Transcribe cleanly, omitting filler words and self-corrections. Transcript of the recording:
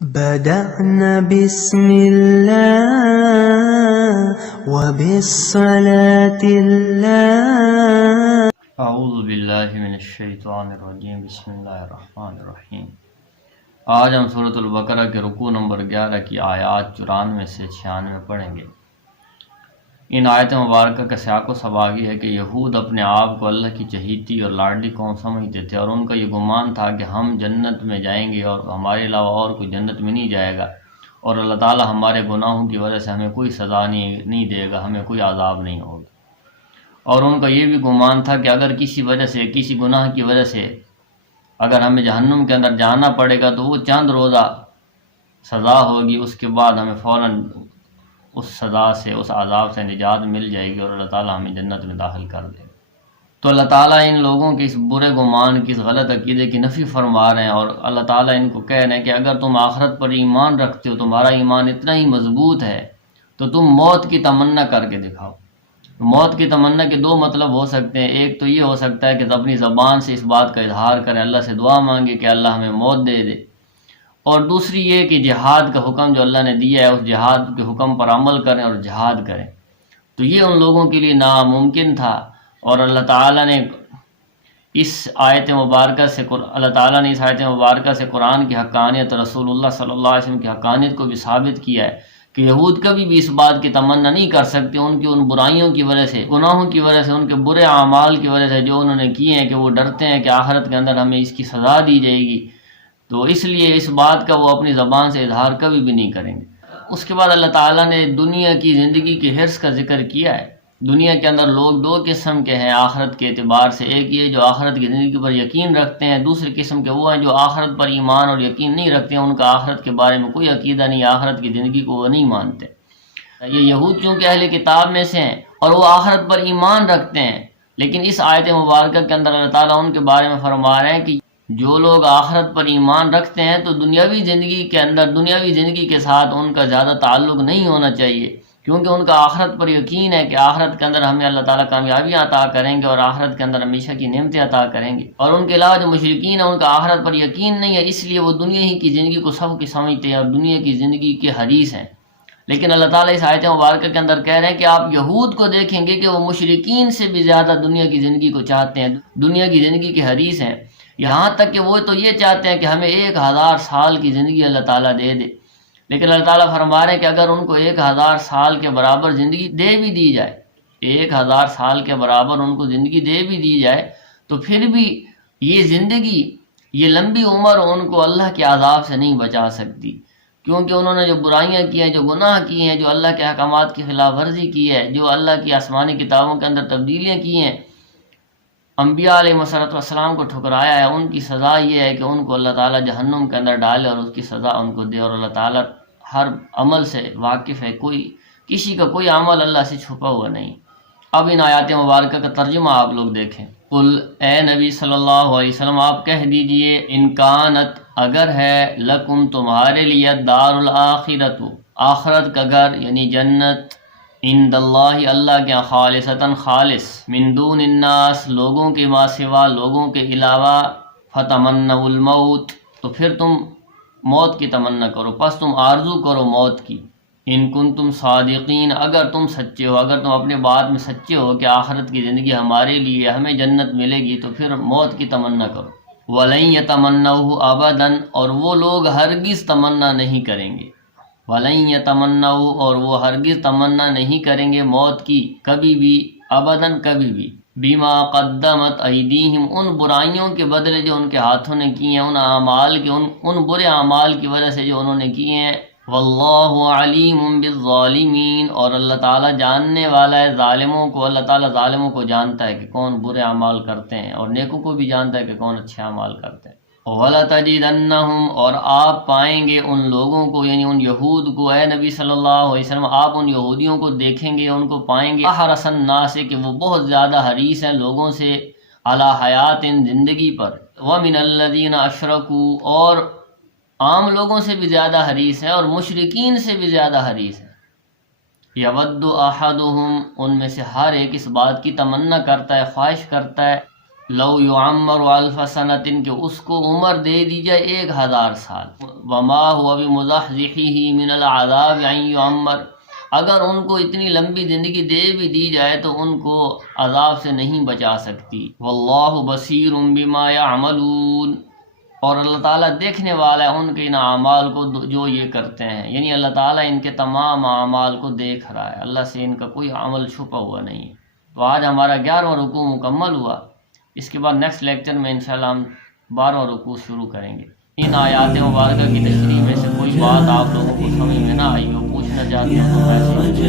بدأنا بسم الله وبالصلاة الله. اعوذ باللہ من الشیطان الرجیم، بسم اللہ الرحمن الرحیم۔ آج ہم سورۃ البقرہ کے رکوع نمبر 11 کی آیات 94 سے 96 پڑھیں گے۔ ان آیت مبارکہ کا سیاق و سباق یہ ہے کہ یہود اپنے آپ کو اللہ کی چہیتی اور لاڈلی قوم سمجھتے تھے، اور ان کا یہ گمان تھا کہ ہم جنت میں جائیں گے اور ہمارے علاوہ اور کوئی جنت میں نہیں جائے گا، اور اللہ تعالی ہمارے گناہوں کی وجہ سے ہمیں کوئی سزا نہیں دے گا، ہمیں کوئی عذاب نہیں ہوگا۔ اور ان کا یہ بھی گمان تھا کہ اگر کسی وجہ سے، کسی گناہ کی وجہ سے اگر ہمیں جہنم کے اندر جانا پڑے گا تو وہ چند روزہ سزا ہوگی، اس کے بعد ہمیں فوراً اس سزا سے، اس عذاب سے نجات مل جائے گی اور اللہ تعالیٰ ہمیں جنت میں داخل کر دے گا۔ تو اللہ تعالیٰ ان لوگوں کے اس برے گمان کی، اس غلط عقیدے کی نفی فرما رہے ہیں، اور اللہ تعالیٰ ان کو کہہ رہے ہیں کہ اگر تم آخرت پر ایمان رکھتے ہو، تمہارا ایمان اتنا ہی مضبوط ہے تو تم موت کی تمنا کر کے دکھاؤ۔ موت کی تمنا کے دو مطلب ہو سکتے ہیں۔ ایک تو یہ ہو سکتا ہے کہ اپنی زبان سے اس بات کا اظہار کریں، اللہ سے دعا مانگے کہ اللہ ہمیں موت دے دے، اور دوسری یہ کہ جہاد کا حکم جو اللہ نے دیا ہے اس جہاد کے حکم پر عمل کریں اور جہاد کریں۔ تو یہ ان لوگوں کے لیے ناممکن تھا، اور اللہ تعالیٰ نے اس آیت مبارکہ سے قرآن کی حقانیت، رسول اللہ صلی اللہ علیہ وسلم کی حقانیت کو بھی ثابت کیا ہے کہ یہود کبھی بھی اس بات کی تمنا نہیں کر سکتے، ان کی ان برائیوں کی وجہ سے، گناہوں کی وجہ سے، ان کے برے اعمال کی وجہ سے جو انہوں نے کیے ہیں، کہ وہ ڈرتے ہیں کہ آخرت کے اندر ہمیں اس کی سزا دی جائے گی، تو اس لیے اس بات کا وہ اپنی زبان سے اظہار کبھی بھی نہیں کریں گے۔ اس کے بعد اللہ تعالیٰ نے دنیا کی زندگی کی حرص کا ذکر کیا ہے۔ دنیا کے اندر لوگ دو قسم کے ہیں آخرت کے اعتبار سے، ایک یہ جو آخرت کی زندگی پر یقین رکھتے ہیں، دوسری قسم کے وہ ہیں جو آخرت پر ایمان اور یقین نہیں رکھتے ہیں، ان کا آخرت کے بارے میں کوئی عقیدہ نہیں، آخرت کی زندگی کو وہ نہیں مانتے۔ یہ یہود چونکہ اہل کتاب میں سے ہیں اور وہ آخرت پر ایمان رکھتے ہیں، لیکن اس آیت مبارکہ کے اندر اللہ تعالیٰ ان کے بارے میں فرما رہے ہیں کہ جو لوگ آخرت پر ایمان رکھتے ہیں تو دنیاوی زندگی کے اندر، دنیاوی زندگی کے ساتھ ان کا زیادہ تعلق نہیں ہونا چاہیے، کیونکہ ان کا آخرت پر یقین ہے کہ آخرت کے اندر ہمیں اللہ تعالیٰ کامیابیاں عطا کریں گے اور آخرت کے اندر ہمیشہ کی نعمتیں عطا کریں گے۔ اور ان کے علاوہ جو مشرکین ہیں ان کا آخرت پر یقین نہیں ہے، اس لیے وہ دنیا ہی کی زندگی کو سب کی سمجھتے ہیں اور دنیا کی زندگی کے حریص ہیں۔ لیکن اللہ تعالیٰ اس آیت مبارکہ کے اندر کہہ رہے ہیں کہ آپ یہود کو دیکھیں گے کہ وہ مشرکین سے بھی زیادہ دنیا کی زندگی کو چاہتے ہیں، دنیا کی زندگی کے حریص ہیں، یہاں تک کہ وہ تو یہ چاہتے ہیں کہ ہمیں 1000 سال کی زندگی اللہ تعالیٰ دے دے۔ لیکن اللہ تعالیٰ فرما رہے ہیں کہ اگر ان کو 1000 سال کے برابر زندگی دے بھی دی جائے، 1000 سال کے برابر ان کو زندگی دے بھی دی جائے، تو پھر بھی یہ زندگی، یہ لمبی عمر ان کو اللہ کے عذاب سے نہیں بچا سکتی، کیونکہ انہوں نے جو برائیاں کی ہیں، جو گناہ کیے ہیں، جو اللہ کے احکامات کی خلاف ورزی کی ہے، جو اللہ کی آسمانی کتابوں کے اندر تبدیلیاں کی ہیں، انبیاء علیہ السلام کو ٹھکرایا ہے، ان کی سزا یہ ہے کہ ان کو اللہ تعالیٰ جہنم کے اندر ڈالے اور اس کی سزا ان کو دے، اور اللہ تعالیٰ ہر عمل سے واقف ہے، کسی کا کوئی عمل اللہ سے چھپا ہوا نہیں۔ اب ان آیات مبارکہ کا ترجمہ آپ لوگ دیکھیں۔ قل، اے نبی صلی اللہ علیہ وسلم آپ کہہ دیجئے، ان کانت اگر ہے، لکم تمہارے لیے، دار الآخرت آخرت کا گھر یعنی جنت، عند اللہ اللہ کے خالصتاً خالص، من دون الناس لوگوں کے ما سوا، لوگوں کے علاوہ، فتمنوا الموت تو پھر تم موت کی تمنا کرو، پس تم آرزو کرو موت کی، ان کنتم صادقین اگر تم سچے ہو، اگر تم اپنے بات میں سچے ہو کہ آخرت کی زندگی ہمارے لیے، ہمیں جنت ملے گی، تو پھر موت کی تمنا کرو۔ وَلَن يَتَمَنَّوْهُ أَبَدًا اور وہ لوگ ہرگز تمنا نہیں کریں گے، وَلَن يَتَمَنَّوْهُ اور وہ ہرگز تمنا نہیں کریں گے موت کی، کبھی بھی، ابداً کبھی بھی، بِمَا قَدَّمَتْ أَيْدِيهِمْ ان برائیوں کے بدلے جو ان کے ہاتھوں نے کی ہیں، ان اعمال کے، ان برے اعمال کی وجہ سے جو انہوں نے کیے ہیں۔ واللہ علیم بالظالمین اور اللہ تعالیٰ جاننے والا ہے ظالموں کو، اللہ تعالیٰ ظالموں کو جانتا ہے کہ کون برے اعمال کرتے ہیں، اور نیکوں کو بھی جانتا ہے کہ کون اچھے اعمال کرتے ہیں۔ وَلَتَجِدَنَّهُمْ اور آپ پائیں گے ان لوگوں کو، یعنی ان یہود کو، اے نبی صلی اللہ علیہ وسلم آپ ان یہودیوں کو دیکھیں گے، ان کو پائیں گے، احرص الناس کہ وہ بہت زیادہ حریص ہیں لوگوں سے، علی حیات زندگی پر، وَمِنَ الَّذِينَ أَشْرَكُوا اور عام لوگوں سے بھی زیادہ حریص ہے، اور مشرکین سے بھی زیادہ حریص ہے۔ یود احدہم ان میں سے ہر ایک اس بات کی تمنا کرتا ہے، خواہش کرتا ہے، لو یعمر الف سنۃ کہ اس کو عمر دے دی جائے 1000 سال. وما هو بمزحزحه من العذاب ان یعمر اگر ان کو اتنی لمبی زندگی دے بھی دی جائے تو ان کو عذاب سے نہیں بچا سکتی. واللہ بصیر بما یعملون اور اللہ تعالیٰ دیکھنے والا ہے ان کے ان اعمال کو جو یہ کرتے ہیں. یعنی اللہ تعالیٰ ان کے تمام اعمال کو دیکھ رہا ہے، اللہ سے ان کا کوئی عمل چھپا ہوا نہیں. تو آج ہمارا 11واں رکوع مکمل ہوا. اس کے بعد نیکسٹ لیکچر میں انشاءاللہ ہم 12واں رکوع شروع کریں گے. ان آیات مبارکہ کی تشریح میں سے کوئی بات آپ لوگوں کو سمجھ میں نہ آئی ہو، پوچھنا چاہتے ہو تو میسج